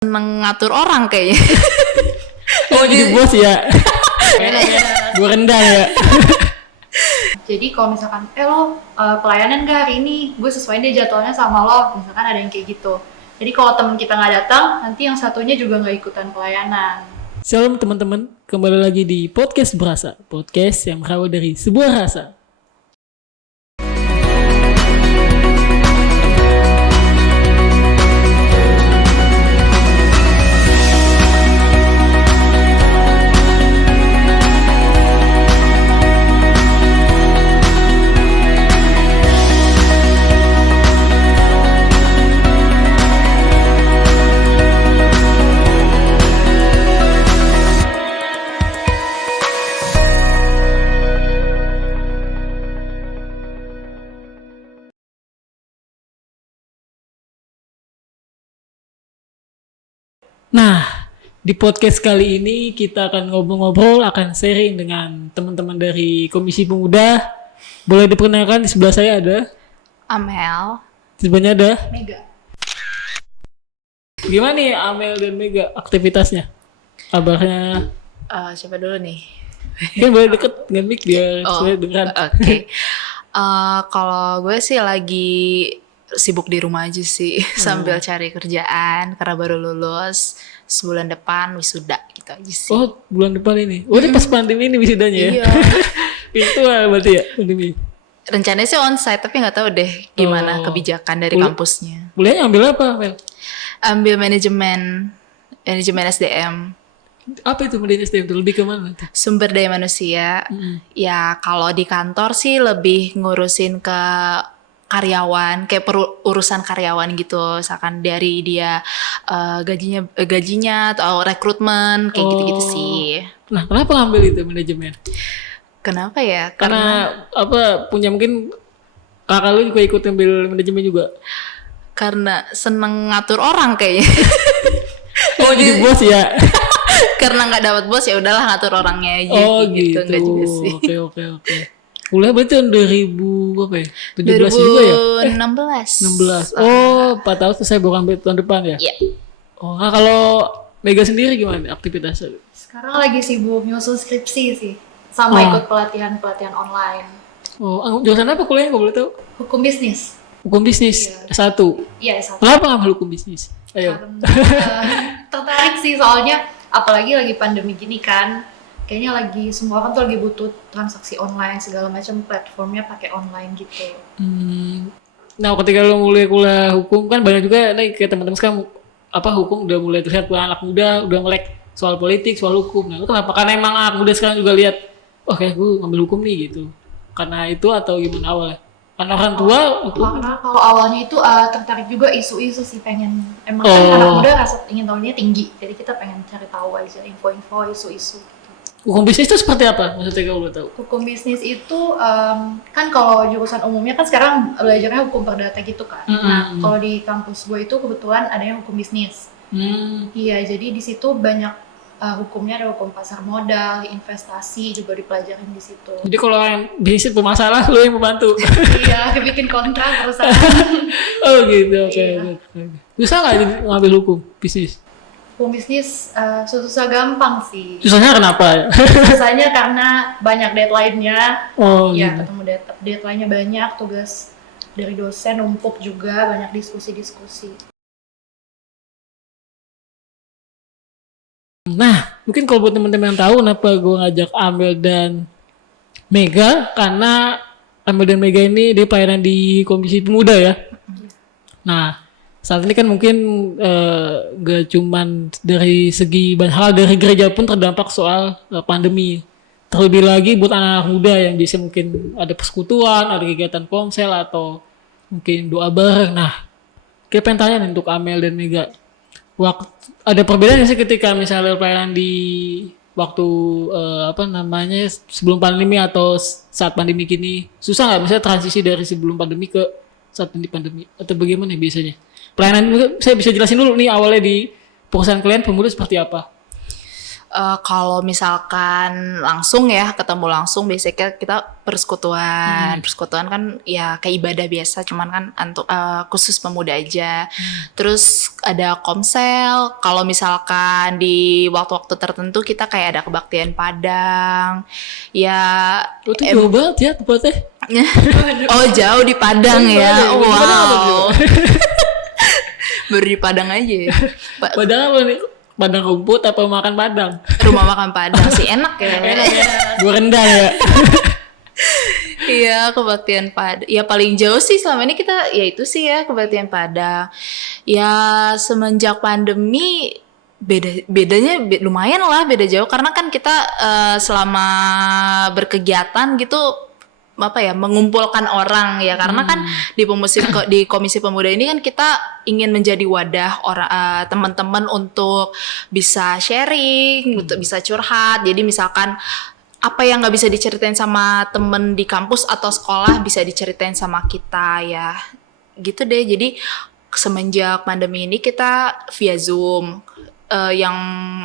Seneng ngatur orang kayaknya. Oh jadi bos ya? Gue rendah ya. Jadi kalau misalkan, lo pelayanan gak hari ini? Gue sesuaiin deh jadwalnya sama lo, misalkan ada yang kayak gitu. Jadi kalau temen kita nggak datang, nanti yang satunya juga nggak ikutan pelayanan. Shalom teman-teman, kembali lagi di Podcast Berasa. Podcast yang berawal dari sebuah rasa. Nah, di podcast kali ini kita akan ngobrol-ngobrol, akan sharing dengan teman-teman dari Komisi Pemuda. Boleh diperkenalkan, di sebelah saya ada Amel. di sebelahnya ada Mega. Gimana nih Amel dan Mega aktivitasnya? Kabarnya? Siapa dulu nih? Kan boleh deket dengan mic biar saya dengar. Oke. Kalau gue sih lagi sibuk di rumah aja sih sambil cari kerjaan karena baru lulus, sebulan depan wisuda gitu aja sih. Oh, bulan depan ini. Oh, ini pas pandemi ini wisudanya ya? Iya. Virtual berarti ya pandemi. Rencananya sih onsite tapi nggak tahu deh gimana kebijakan dari kampusnya. Kuliahnya ambil apa, Mel? Ambil manajemen SDM. Apa itu manajemen SDM? Lebih ke mana? Sumber daya manusia. Ya kalau di kantor sih lebih ngurusin ke karyawan, kayak urusan karyawan gitu, misalkan dari dia gajinya atau rekrutmen kayak gitu-gitu sih. Nah, kenapa ngambil itu manajemen? Kenapa ya? Karena apa, punya mungkin kakak lu juga ikut ambil manajemen juga. Karena seneng ngatur orang kayaknya. Oh jadi bos ya? Karena nggak dapat bos ya udahlah ngatur orangnya aja. Oh gitu. Enggak juga sih. Oke. Kuliah berarti tahun 2000 apa ya? 17 juga ya? 16. 16. Oh, 4 tahun selesai baru ambil tahun depan ya? Iya. Oh, nah kalau Mega sendiri gimana aktivitasnya? Sekarang lagi sibuk nyusun skripsi sih, sama ikut pelatihan online. Oh, jurusan apa kuliahnya kalau boleh tahu? Hukum bisnis. Hukum bisnis S1. Iya, S1. Kenapa ngambil hukum bisnis? Ayo. Tertarik sih soalnya, apalagi lagi pandemi gini kan. Kayaknya lagi semua orang tuh lagi butuh transaksi online, segala macam platformnya pakai online gitu. Nah, ketika lo mulai kuliah hukum kan banyak juga nih kayak teman-teman sekarang apa hukum udah mulai terlihat anak muda udah melek soal politik, soal hukum. Nah, itu kenapa? Karena emang anak muda sekarang juga lihat, oh kayak gue ngambil hukum nih gitu. Karena itu atau gimana awalnya? Karena orang tua Karena kalau awalnya itu tertarik juga isu-isu sih, pengen emang kan anak muda rasa ingin tahunya tinggi. Jadi kita pengen cari tahu aja info-info, isu-isu. hukum bisnis itu seperti apa? Maksudnya kalau boleh tahu? Hukum bisnis itu kan kalau jurusan umumnya kan sekarang belajarnya hukum perdata gitu kan. Nah, kalau di kampus gue itu kebetulan adanya hukum bisnis. Iya, jadi di situ banyak hukumnya, ada hukum pasar modal, investasi juga dipelajarin di situ. Jadi kalau yang bisnis bermasalah lo yang membantu. Iya, bikin kontrak perusahaan. Oh gitu, oke. Susah nggak jadi ngambil hukum bisnis? Hukum bisnis susah gampang sih. Susahnya kenapa ya? Susahnya karena banyak deadline-nya. Oh Ya, gitu. ketemu deadline-nya banyak, tugas dari dosen numpuk juga, banyak diskusi-diskusi. Nah, mungkin kalau buat teman-teman yang tahu kenapa gue ngajak Amel dan Mega, karena Amel dan Mega ini dia pelayanan di Komisi Pemuda ya. Nah, saat ini kan mungkin gak cuman dari segi banyak hal, dari gereja pun terdampak soal pandemi. Terlebih lagi buat anak-anak muda yang biasa mungkin ada persekutuan, ada kegiatan konsel atau mungkin doa bareng. Nah, kita pengen tanya nih untuk Amel dan Mega. Ada perbedaan sih ketika misalnya pelayanan di waktu sebelum pandemi atau saat pandemi kini? Susah nggak misalnya transisi dari sebelum pandemi ke saat ini pandemi atau bagaimana biasanya? Pelayanan saya bisa jelasin dulu nih awalnya di perusahaan kalian Pemuda seperti apa? Kalau misalkan langsung ya, ketemu langsung biasanya kita persekutuan. Persekutuan kan ya kayak ibadah biasa, cuman kan untuk khusus pemuda aja. Terus ada komsel. Kalau misalkan di waktu-waktu tertentu kita kayak ada kebaktian Padang. Ya Itu jauh banget ya tempatnya. oh jauh di Padang ya. Di Padang apa tuh? Wow. Baru di Padang aja ya. Padang apa nih? Padang rumput apa makan padang? Rumah makan Padang sih enak ya. Gua rendah ya. Iya, kebaktian Padang. Ya paling jauh sih selama ini kita ya itu sih ya kebaktian Padang. Ya semenjak pandemi bedanya lumayan lah, beda jauh karena kan kita selama berkegiatan gitu apa ya, mengumpulkan orang ya, karena kan di komisi pemuda ini kan kita ingin menjadi wadah orang teman-teman untuk bisa sharing, untuk bisa curhat. Jadi misalkan apa yang nggak bisa diceritain sama temen di kampus atau sekolah bisa diceritain sama kita ya, gitu deh. Jadi semenjak pandemi ini kita via Zoom. Yang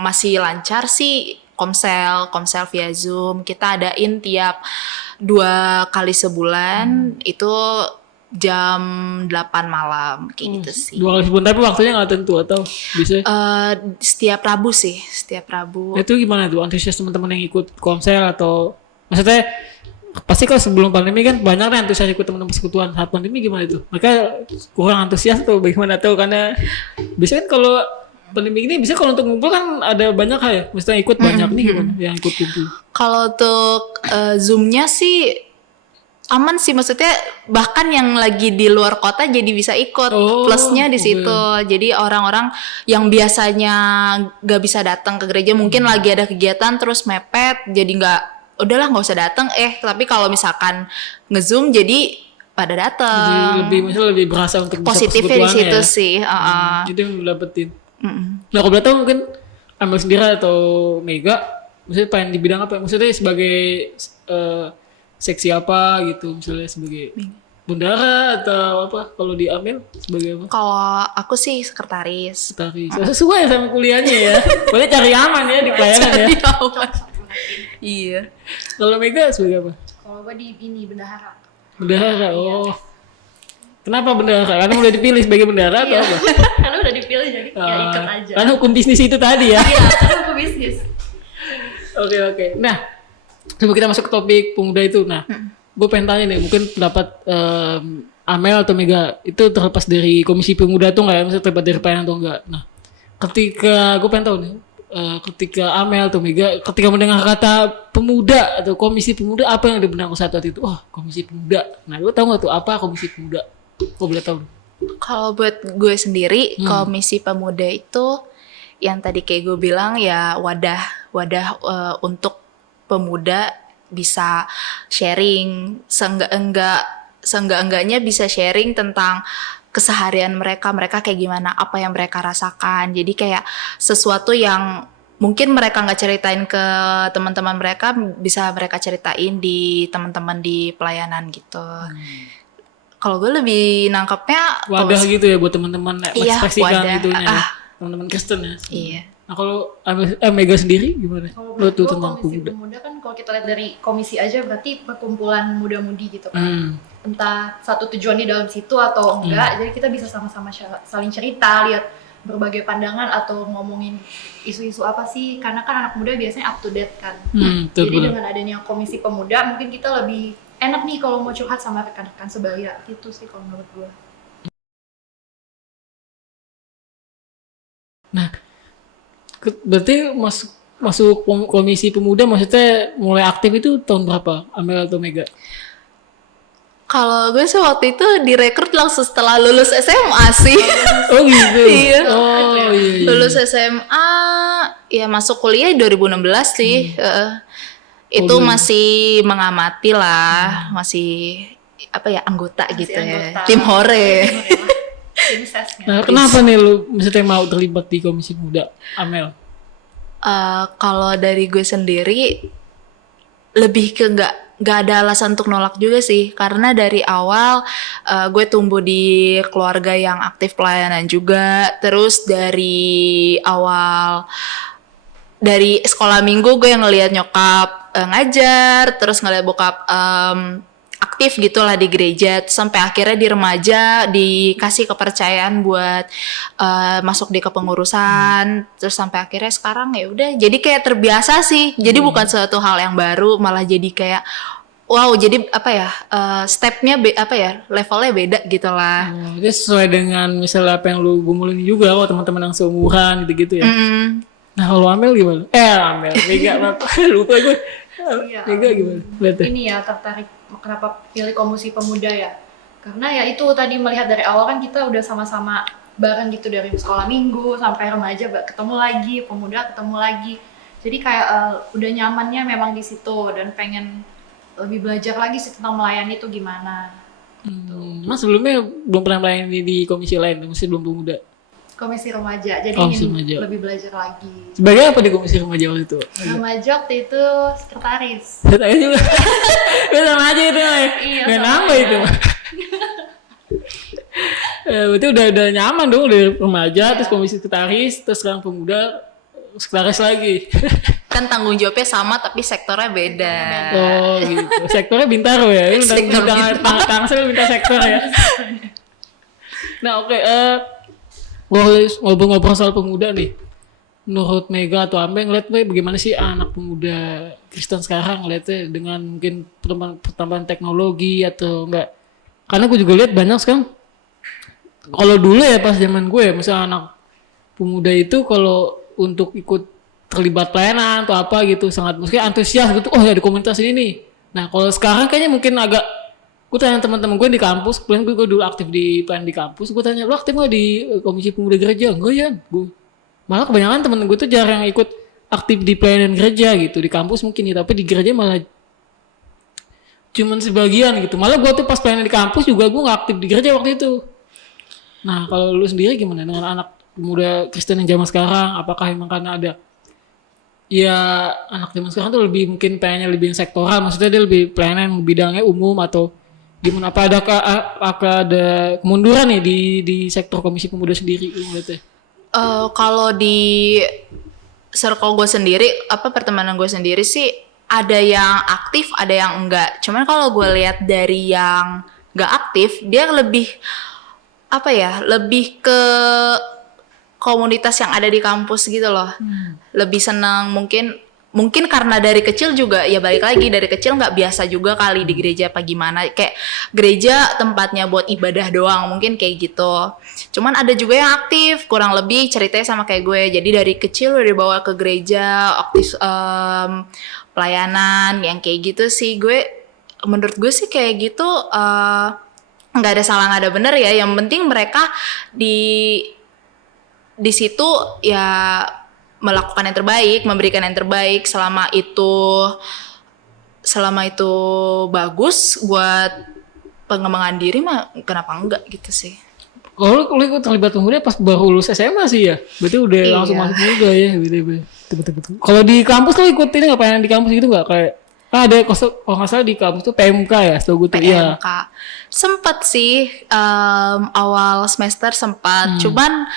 masih lancar sih komsel via Zoom. Kita adain tiap 2 kali sebulan, itu jam 8 malam kayak gitu sih. 2 kali sebulan tapi waktunya nggak tentu atau bisa? Setiap Rabu sih, setiap Rabu. Itu gimana tuh antusias teman-teman yang ikut komsel atau maksudnya pasti kalau sebelum pandemi kan banyak nih antusias ikut teman-teman persekutuan. Saat pandemi gimana itu? Mereka kurang antusias atau bagaimana tuh? Karena biasanya kan kalau pandemi ini bisa kalau untuk ngumpul kan ada banyak hal ya. Maksudnya ikut banyak nih gimana yang ikut kumpul? Kalau untuk Zoom-nya sih aman sih, maksudnya bahkan yang lagi di luar kota jadi bisa ikut. Plusnya di situ. Jadi orang-orang yang biasanya gak bisa datang ke gereja mungkin lagi ada kegiatan terus mepet, jadi udahlah nggak usah datang. Tapi kalau misalkan nge-Zoom jadi pada datang. Maksudnya lebih berasa untuk positifnya di situ ya? Sih. Itu yang dapetin. Nah, kalau boleh tahu mungkin Amel sendiri atau Mega, maksudnya pengen di bidang apa? Maksudnya sebagai seksi apa gitu, misalnya sebagai bendara atau apa? Kalau di Amel sebagai apa? Kalau aku sih sekretaris. Sesuai sama kuliahnya ya. Boleh cari aman ya di pelayanan ya. Iya. Kalau Mega sebagai apa? Kalau gue di ini bendahara. Bendahara, Kenapa bendahara? Karena udah dipilih sebagai bendahara atau apa? Karena udah dipilih jadi ya ikut aja. Karena hukum bisnis itu tadi ya? Iya, karena hukum bisnis. Oke. Nah, coba kita masuk ke topik pemuda itu. Nah, gue pengen tanya nih, mungkin pendapat Amel atau Mega itu terlepas dari komisi pemuda tuh nggak ya? Maksudnya terlepas dari pelayanan atau enggak? Nah, ketika gue pengen tahu nih, ketika Amel atau Mega, ketika mendengar kata pemuda atau komisi pemuda, apa yang ada benak saat itu? Komisi pemuda. Nah, gue tahu nggak tuh apa komisi pemuda? Gue boleh tahu. Kalau buat gue sendiri, komisi pemuda itu yang tadi kayak gue bilang ya wadah untuk pemuda bisa sharing, seenggak-enggaknya bisa sharing tentang keseharian mereka kayak gimana, apa yang mereka rasakan. Jadi kayak sesuatu yang mungkin mereka nggak ceritain ke teman-teman mereka, bisa mereka ceritain di teman-teman di pelayanan gitu. Kalau gue lebih nangkepnya wadah gitu ya buat teman-teman ekspresikan gitu ya, teman-teman Kristen ya. Iya. Nah kalau Mega sendiri gimana? Kalau tuh tentang komisi pemuda kan kalau kita lihat dari komisi aja berarti perkumpulan muda-mudi gitu kan. Entah satu tujuan di dalam situ atau enggak, jadi kita bisa sama-sama saling cerita, lihat berbagai pandangan atau ngomongin isu-isu apa sih, karena kan anak muda biasanya up to date kan. Jadi dengan adanya komisi pemuda mungkin kita lebih enak nih kalau mau curhat sama rekan-rekan sebaya gitu sih kalau menurut gue. Nah, berarti masuk komisi pemuda maksudnya mulai aktif itu tahun berapa, Amel atau Mega? Kalau gue sih waktu itu direkrut langsung setelah lulus SMA sih. Oh gitu. Iya. Iya. Lulus SMA, ya masuk kuliah 2016 sih. Itu masih mengamati lah, masih apa ya, anggota gitu ya. Tim Hore. Tim sesnya. Nah, kenapa nih lu maksudnya mau terlibat di komisi pemuda, Amel? Kalau dari gue sendiri lebih ke nggak ada alasan untuk nolak juga sih, karena dari awal gue tumbuh di keluarga yang aktif pelayanan juga, terus dari awal dari sekolah minggu gue yang ngelihat nyokap ngajar, terus ngelihat bokap aktif gitulah di gereja, sampai akhirnya di remaja dikasih kepercayaan buat masuk di kepengurusan, terus sampai akhirnya sekarang ya udah jadi kayak terbiasa sih, jadi bukan suatu hal yang baru, malah jadi kayak wow, jadi apa ya, stepnya apa ya, levelnya beda gitu lah. Itu sesuai dengan misalnya apa yang lu gumulin juga kok teman-teman yang seumuran gitu-gitu ya. Nah kalau Amel gimana? Amel, Mega lupa gue. Iya, Mega gimana? Lihat deh. ini ya tertarik kenapa pilih Komisi Pemuda ya, karena ya itu tadi melihat dari awal kan kita udah sama-sama bareng gitu dari sekolah minggu sampai remaja ketemu lagi, pemuda ketemu lagi, jadi kayak udah nyamannya memang di situ dan pengen lebih belajar lagi sih tentang melayani itu gimana. Mas sebelumnya belum pernah melayani di komisi lain, masih belum pemuda. Komisi remaja, jadi Komisi ingin remaja. lebih belajar lagi. Sebagai apa di komisi remaja waktu itu? Remaja waktu itu sekretaris. Saya juga. Ya sama aja itu. Iya, Gak sama nambah aja. itu. Berarti udah nyaman dong dari remaja, terus komisi sekretaris, terus sekarang pemuda, sekretaris lagi. Kan tanggung jawabnya sama tapi sektornya beda. Oh gitu. Sektornya Bintaro ya. Ini Sektor Tangsel Bintaro sektor ya. Nah oke. Ngobrol-ngobrol soal pemuda nih. Menurut Mega atau Ambe ngeliat bagaimana sih anak pemuda Kristen sekarang ngeliatnya dengan mungkin pertambahan teknologi atau enggak? Karena gue juga lihat banyak sekarang. Kalau dulu ya pas zaman gue, misalnya anak pemuda itu kalau untuk ikut terlibat pelayanan atau apa gitu sangat mungkin antusias gitu. Oh ya di komunitas ini nih. Nah kalau sekarang kayaknya mungkin agak, gue tanya teman-teman gue di kampus, kemudian gue dulu aktif di pelayanan di kampus, gue tanya lo aktif nggak di komisi pemuda gereja? Enggak ya, gue malah kebanyakan temen gue tuh jarang ikut aktif di pelayanan gereja gitu, di kampus mungkin ya, tapi di gereja malah cuman sebagian gitu. Malah gue tuh pas pelayanan di kampus juga gue nggak aktif di gereja waktu itu. Nah kalau lu sendiri gimana dengan anak pemuda Kristen yang zaman sekarang? Apakah emang karena ada ya anak zaman sekarang tuh lebih mungkin pengennya lebih sektoral, maksudnya dia lebih pelayanan bidangnya umum atau gimana? Apa ada kemunduran nih di sektor komisi pemuda sendiri ngeliatnya? Kalau di circle gue sendiri, pertemanan gue sendiri sih ada yang aktif, ada yang enggak. Cuman kalau gue lihat dari yang enggak aktif, dia lebih lebih ke komunitas yang ada di kampus gitu loh. Lebih senang mungkin karena dari kecil juga ya balik lagi dari kecil nggak biasa juga kali di gereja apa gimana, kayak gereja tempatnya buat ibadah doang mungkin kayak gitu. Cuman ada juga yang aktif, kurang lebih ceritanya sama kayak gue, jadi dari kecil udah dibawa ke gereja aktif, pelayanan yang kayak gitu sih. Menurut gue sih kayak gitu nggak ada salah nggak ada benar ya, yang penting mereka di situ ya melakukan yang terbaik, memberikan yang terbaik, selama itu bagus buat pengembangan diri mah kenapa enggak gitu sih. Kalau lu ikut terlibat pemuda pas baru lulus SMA sih ya, berarti udah langsung masuk juga ya gitu. Betul. Kalau di kampus lu ikut ini ngapain di kampus gitu nggak, kayak ada kalau nggak salah di kampus tuh PMK ya, setahu gue tuh. Iya. PMK sempat sih awal semester sempat, cuman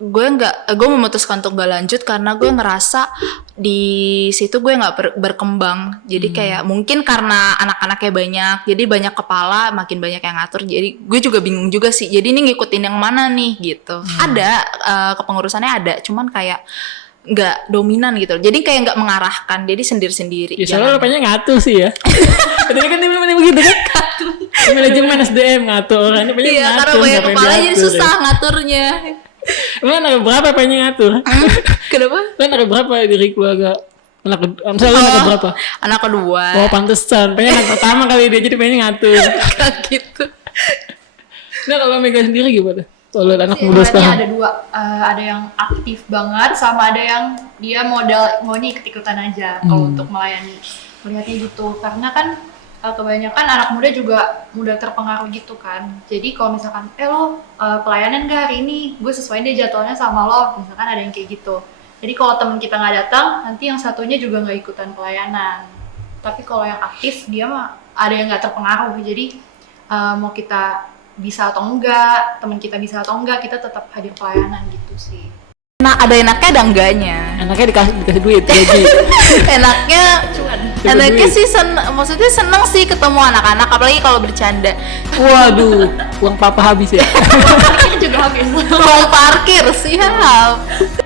gue memutuskan untuk gak lanjut karena gue ngerasa di situ gue nggak berkembang. Jadi kayak mungkin karena anak-anaknya banyak, jadi banyak kepala, makin banyak yang ngatur. Jadi gue juga bingung juga sih. Jadi ini ngikutin yang mana nih gitu. Ada kepengurusannya ada, cuman kayak nggak dominan gitu. Jadi kayak nggak mengarahkan. Jadi sendiri-sendiri. Ya soalnya lo pengen ngatur sih ya. Tadi kan dia memang begitu kan? Manajemen SDM ngatur. Ini pengen iya, ngatur. karena banyak kepala jadi susah ngaturnya. Emang ada berapa pengen ngatur? Kenapa? Kan ada berapa dari keluarga? Misalnya anak berapa? Anak kedua. Oh pantesan, pengen anak pertama kali dia jadi pengen ngatur. gitu. Nah kalau Mega sendiri gimana? Kalau anak Sih, muda berarti sekarang? ada dua, ada yang aktif banget sama ada yang dia maunya ikut-ikutan aja kalau untuk melayani. Melihatnya gitu, karena kan kebanyakan anak muda juga mudah terpengaruh gitu kan. Jadi kalau misalkan, lo pelayanan gak hari ini? Gue sesuaiin deh jadwalnya sama lo, misalkan ada yang kayak gitu. Jadi kalau temen kita nggak datang, nanti yang satunya juga nggak ikutan pelayanan. Tapi kalau yang aktif, dia mah ada yang nggak terpengaruh. Jadi mau kita bisa atau enggak, teman kita bisa atau enggak, kita tetap hadir pelayanan gitu sih. Nah, ada enaknya ada enggaknya. Enaknya dikasih duit gaji. Enaknya Dapat enaknya duit. sih maksudnya seneng sih ketemu anak-anak, apalagi kalau bercanda. Waduh, uang papa habis ya. juga habis. Uang parkir siap.